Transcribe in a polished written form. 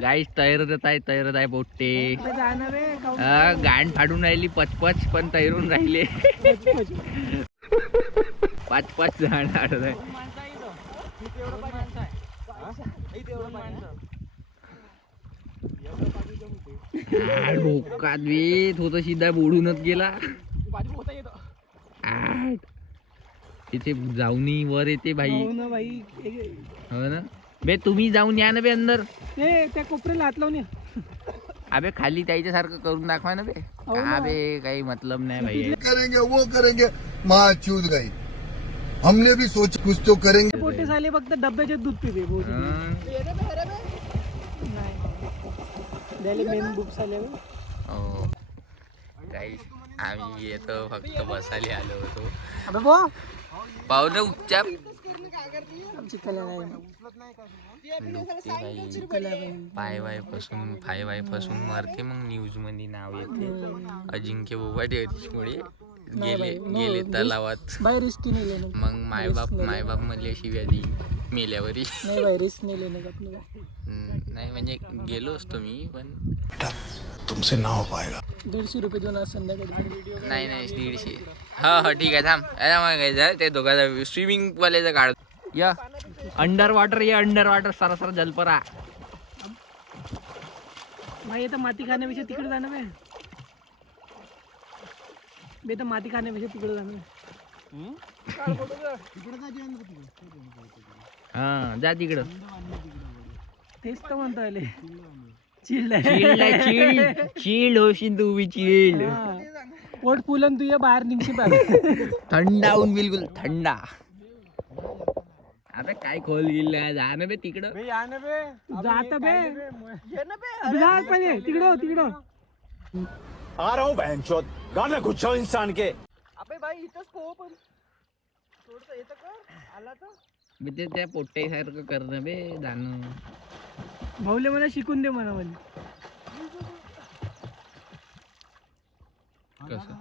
गाईस तैरत आहे पोट्टे. गांड फाडून राहिली पचपच पण तैरून राहिले. 5-5 जण आडत आहे. डोकात बी तो तर सीधा बुडूनच गेला. तिथे जाऊनी वर येते भाई. हो ना बे, तुम्ही जाऊन या ना बे अंदर. त्या कोपऱ्याला हात लावून या. अबे खाली त्याच्या सारखं करून दाखवा ना बे. का बे काही मतलब नाही भाई. करेंगे वो करेंगे माँ चूत गई. हमने भी सोचा कुछ तो करेंगे. पोटे झाले फक्त डब्याचे दूध पिते. मेन बुक झाले. हो काही आम्ही येतो फक्त बसायला आलो होतो. पाहुणे उपचार पाय वाय पासून मरते. मग न्यूज मध्ये नाव येते अजिंक्य बोबाटे मुळे गेले तलावात. मग मायबाप मधले शिव्या दी मेल्यावरी. नाही म्हणजे गेलो असतो मी पण तुमसे ना हो पाएगा. 150 रुपये देऊन आज संध्याकाळी. नाही 150. हा ठीक आहे थांब. ते दोघांचा स्विमिंग वाल्याचा काढ. या अंडर वॉटर सरासर जलपरा. भाई तर माती खाण्यापेक्षा तिकडे जाणं बे. तर माती खाण्यापेक्षा तिकडे जाणं. हा जा तिकडं. तेच तर म्हणतो आले. चिल्ड होशील तू बी चिल्ड. पोट फुलन तू ये बाहेर निघशील. थंडा होऊन बिलकुल थंडा. आता काय खोल गेला जा ना बे तिकडं. जात बे तिकडं. आ रहा हूँ बहनचोद. गाना गुच्छा इंसान के. अबे भाई इथंच पो पण थोडंसं येतं कर आला तर. बे ते त्या पोट्ट्यासारखं करणं बे जाणं. भाऊले मला शिकून दे म्हणा मला. कसं